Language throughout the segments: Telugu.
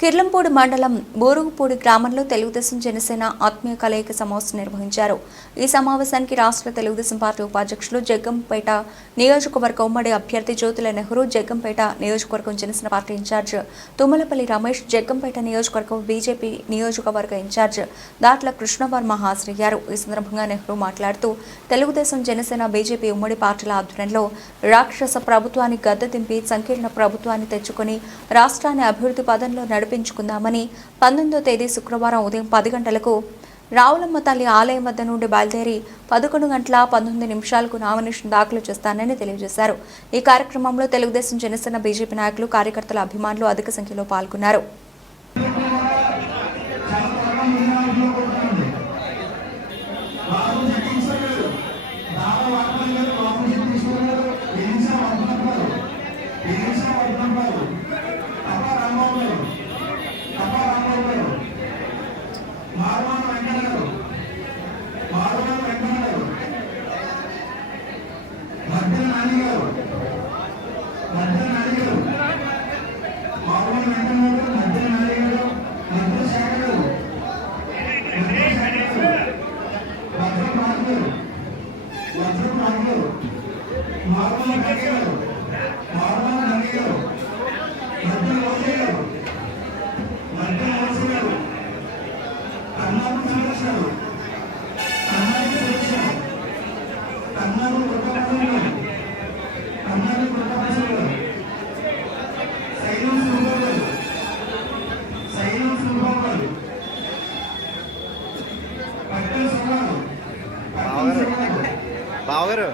కిర్లంపూడి మండలం బోరుగుపూడి గ్రామంలో తెలుగుదేశం జనసేన ఆత్మీయ కలయిక సమావేశం నిర్వహించారు. ఈ సమావేశానికి రాష్ట్ర తెలుగుదేశం పార్టీ ఉపాధ్యక్షులు జగ్గంపేట నియోజకవర్గ ఉమ్మడి అభ్యర్థి జ్యోతుల నెహ్రూ, జగ్గంపేట నియోజకవర్గం జనసేన పార్టీ ఇన్ఛార్జ్ తుమ్మలపల్లి రమేష్, జగ్గంపేట నియోజకవర్గం బీజేపీ నియోజకవర్గ ఇన్ఛార్జ్ దాట్ల కృష్ణవర్మ హాజరయ్యారు. ఈ సందర్భంగా నెహ్రూ మాట్లాడుతూ తెలుగుదేశం జనసేన బీజేపీ ఉమ్మడి పార్టీల ఆధ్వర్యంలో రాక్షస ప్రభుత్వాన్ని గద్దెదింపి సంకీర్ణ ప్రభుత్వాన్ని తెచ్చుకొని రాష్ట్రాన్ని అభివృద్ధి పదంలో నడిపించుకుందామని 19వ తేదీ శుక్రవారం ఉదయం 10 గంటలకు రావులమ్మ తల్లి ఆలయం వద్ద నుండి బయలుదేరి 11 గంటల 19 నిమిషాలకు నామినేషన్ దాఖలు చేస్తానని తెలియజేశారు. ఈ కార్యక్రమంలో తెలుగుదేశం జనసేన బీజేపీ నాయకులు, కార్యకర్తల, అభిమానులు అధిక సంఖ్యలో పాల్గొన్నారు. బావగారు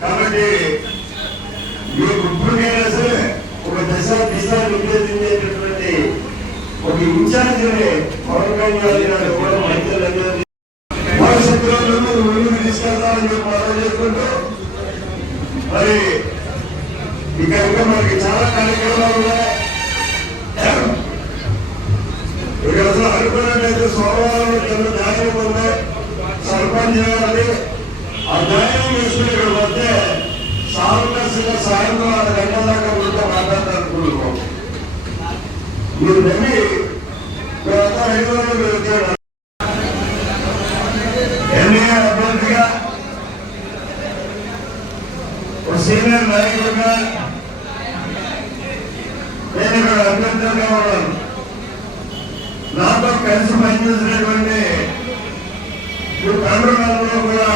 కాబట్టి మీకు ఇప్పటికైనా సరే ఒక దిశ నిర్దేశించేటటువంటి ఒక ఇన్ఛార్జిని పవన్ కళ్యాణ్ గారు కూడా మంచి భవిష్యత్తులో ముందుకు తీసుకెళ్తామని చెప్పి మనం చేసుకుంటూ మరి ఇంకా మనకి చాలా కార్యక్రమాలు ఉన్నాయి. ఇక్కడ అనుకున్నట్టయితే సోమవారం కింద న్యాయం ఉంది, సర్పంచ్ చేయాలి. ఆ న్యాయం వేసుకుని ఇక్కడ వస్తే సామరస్యంగా సాయంత్రం 6 గంటల దాకా ఉంటే మాట్లాడతానుకుంటున్నాం. మీరు నమ్మి మేమంతా 5 రోజులు వచ్చాడు ఎన్డీఏ అభ్యర్థిగా ఒక సీనియర్ నాయకుడిగా నేను ఇక్కడ అభ్యర్థిగా ఉన్నాను. నాతో కలిసి పనిచేసినటువంటి తండ్రులలో కూడా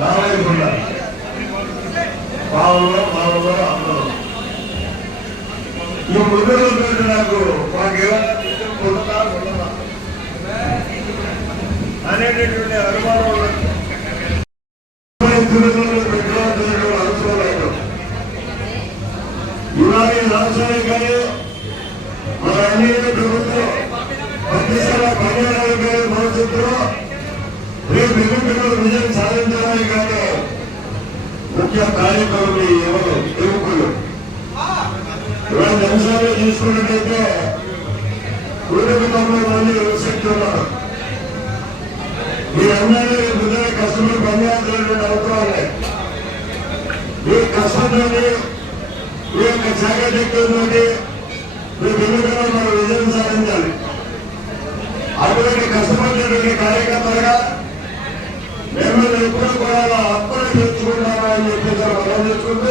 రాలేకుండా పావులో మావులో అందరూ ఈ ముద్రలో పెట్టి నాకు అనేటటువంటి అనుమానం అవసరం లేదు. ఇవాళ రాష్ట్రానికి కానీ మన అన్ని ప్రభుత్వం భవిష్యత్తులో రేపు ఎన్నికల్లో విజయం సాధించడానికి కానీ ముఖ్య కార్యక్రమం ఎవరు యువకులు ఇలాంటి అంశాలు తీసుకున్నట్టయితే 190 మంది యువశక్తి ఉన్నారు. మీరందరూ ముందర కష్టపడి పనిచేయాల్సినటువంటి అవసరాలే. మీ కష్టంతో మీ యొక్క చాకచక్యంతో రేపు ఎన్నికల్లో మనం విజయం సాధించాలి. అటువంటి కష్టపడినటువంటి కార్యకర్తలుగా మిమ్మల్ని ఎప్పుడు కూడా అప్పుడే తెచ్చుకుంటామా అని చెప్పేసి మనం తెచ్చుకుంటూ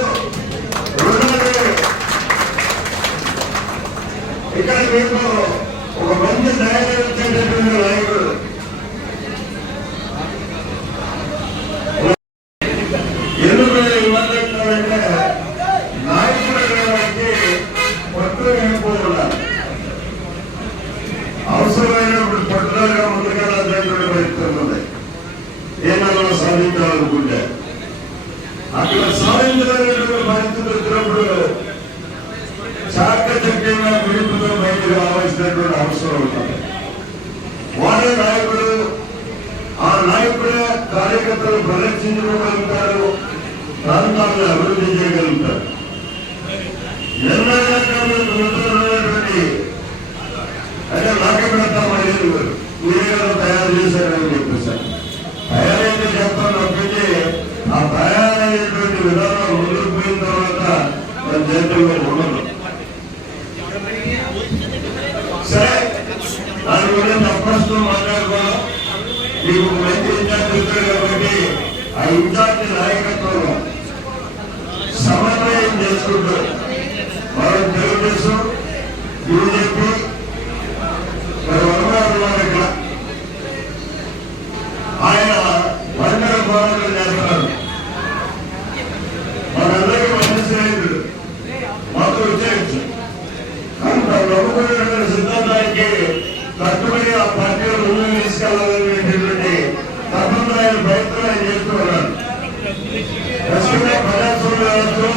ఇక్కడ మీకు ఒక మంచి ధైర్యం ఇచ్చేటటువంటి నాయకుడు ఎందుకు ఇవ్వాలంటే నాయకుడు పట్టు వెళ్ళిపోతున్నారు. అవసరమైనప్పుడు పట్టుదలగా ముందుకెళ్ళాల్సినటువంటి పరిస్థితులు ఉన్నాయి. ఏమన్నా సాధించాలనుకుంటే అక్కడ సాధించలేనటువంటి పరిస్థితులు వచ్చినప్పుడు చాకచక్యంగా పిలుపుతో బయటకు రావాల్సినటువంటి అవసరం ఉంటుంది. వాడే నాయకుడు, ఆ నాయకుడే కార్యకర్తలు ప్రదర్శించుకోగలుగుతారు, ప్రాంతాలను అభివృద్ధి చేయగలుగుతారు. నిర్ణయాత్మకమైనటువంటి అంటే నాకే పెడతామని మీరే తయారు చేశారని చెప్పేశారు. తయారైతే చెప్తాను తప్పించి ఆ తయారయ్యేటువంటి విధానం ముందుకు పోయిన తర్వాత మన చేతుల్లో ఉండదు. సరే, దాని గురించి అప్రస్తుతం మాట్లాడుకోవడం మీకు మంచి ఇన్ఛార్జ్ ఇస్తారు కాబట్టి ఆ ఇన్ఛార్జ్ నాయకత్వంలో సమన్వయం చేసుకుంటూ మనం తెలుగుదేశం బీజేపీ ఆయన వందల పోరాటాలు చేస్తున్నారు. మనందరికీ మంచి స్నేహితుడు మాతో వచ్చేయచ్చు. అంత నమ్ముకునేటువంటి సిద్ధాంతానికి కట్టుబడి ఆ పార్టీలో ముందుకు తీసుకెళ్లాలనేటువంటి తప్పకుండా ఆయన ప్రయత్నం ఆయన చేస్తున్నారు. ఖచ్చితంగా ప్రజాస్వామ్య వ్యవస్థలో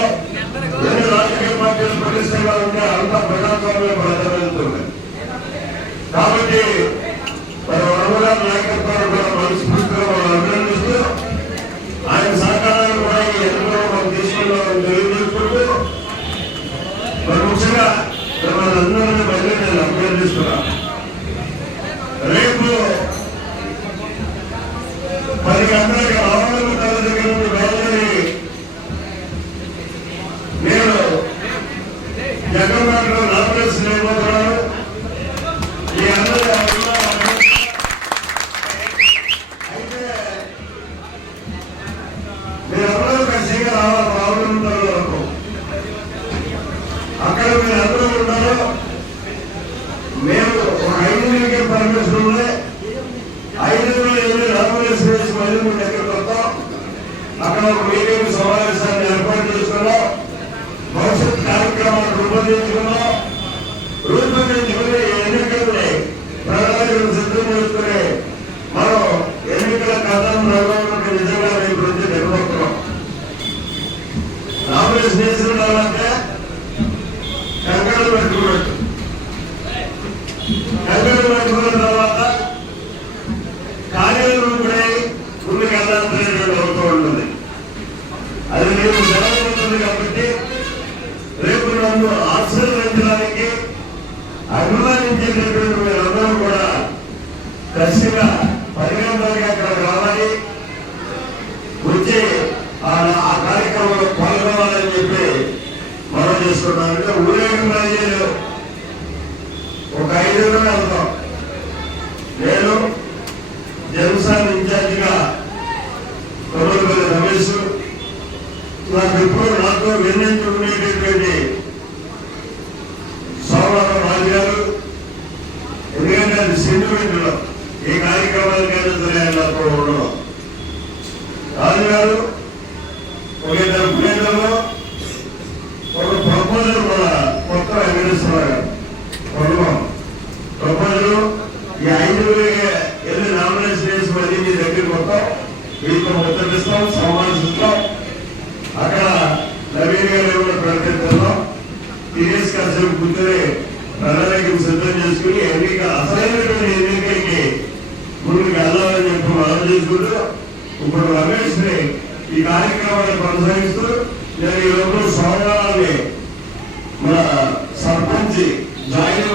ఎన్ని రాజకీయ పార్టీలు ప్రతిష్టంగా ఉంటే అంత ప్రజాస్వామ్య ప్రజలుతుంది. కాబట్టి మన వరమగారి నాయకత్వాన్ని కూడా మనస్ఫూర్తిగా మనం అభినందిస్తూ ఆయన సహకారాన్ని కూడా ఈ ఎన్నికల్లో మనం తీసుకున్నామని తెలియజేసుకుంటూ మరి ముఖ్యంగా మనందరినీ మళ్ళీ నేను అభ్యర్థిస్తున్నా. రేపు 10 గంటలకి ఆవరణ తల దగ్గర నుండి బయలుదేరి నేను జగన్మోహన్లో నామినేషన్ అయిపోతున్నాను. ఈ అందరూ మీరందరూ ఖచ్చితంగా రావాలి. రావడం వరకు అక్కడ మీరు అందరూ ఉంటారు. మేము ఒక 5 నెలలకే పర్మిషన్ ఉంది. 5 నెలలు నామినేషన్ వేసి మళ్ళీ మేము ఎక్కడికి వస్తాం. అక్కడ ఒక మీటింగ్ సమావేశాన్ని ఏర్పాటు చేసుకున్నాం. భవిష్యత్ కార్యక్రమాలు రూపొందించుకున్నాం. రూపొందించుకుని ఎన్నికల్ని ప్రణాళికలు సిద్ధం చేసుకుని మనం ఎన్నికల కథను రంగంలోకి నిజంగా రేపు నుంచి నిర్వహిస్తున్నాం. నామినేషన్ వేసిన తర్వాత కంకణం పెట్టుకున్నట్టు, కంకణం పెట్టుకున్న తర్వాత కార్యరూపుడై ముందుకు వెళ్ళాల్సినటువంటి అవుతూ ఉంటుంది. అది రేపు జరగబోతుంది కాబట్టి రేపు నన్ను ఆశీర్వదించడానికి అభిమానించేటటువంటి మీరందరూ కూడా ఖచ్చితంగా 10 గంటలకి అక్కడ రావాలి, వచ్చి ఆ కార్యక్రమంలో పాల్గొనాలని చెప్పి మనం చేసుకున్నాం. అంటే ఊరేగింపు రాజేలు ఒక 5 రోజులు వెళ్తాం. నేను జనసేన ఇన్ఛార్జిగా కొమ్మలపల్లి రమేష్, నాకు ఎప్పుడు నాతో విన్నవించుకునేటటువంటి సోమవారం రాజు గారు, ఎందుకంటే అది సెంటిమెంట్లో ఏ కార్యక్రమాలకైనా సరే నాతో ఉండడం. రాజు గారు ఒక ఇద్దరు ప్లేటర్లో ఒక ప్రపోజల్ మన కొత్త వెంకటేశ్వర గారు ప్రపోజల్ ఈ 5 వెళ్ళి నామినేషన్ వేసి మళ్ళీ మీ దగ్గరికి వస్తాం, మీకు ముద్రిస్తాం, సమావేశిస్తాం. అక్కడ నవీన్ గారు కూడా ప్రకటిస్తున్నాం. తినేసి కాసేపు కూర్చొని ప్రణాళికలు సిద్ధం చేసుకుని ఎన్నిక అసలైనటువంటి ఎన్నికలకి ముందుకు వెళ్ళాలని చెప్పి మనం చేసుకుంటూ ఇప్పుడు రమేష్ ని ఈ కార్యక్రమాన్ని కొనసాగిస్తూ నేను ఈ రోజు సోమవారాన్ని మన సర్పంచ్ జాయిన్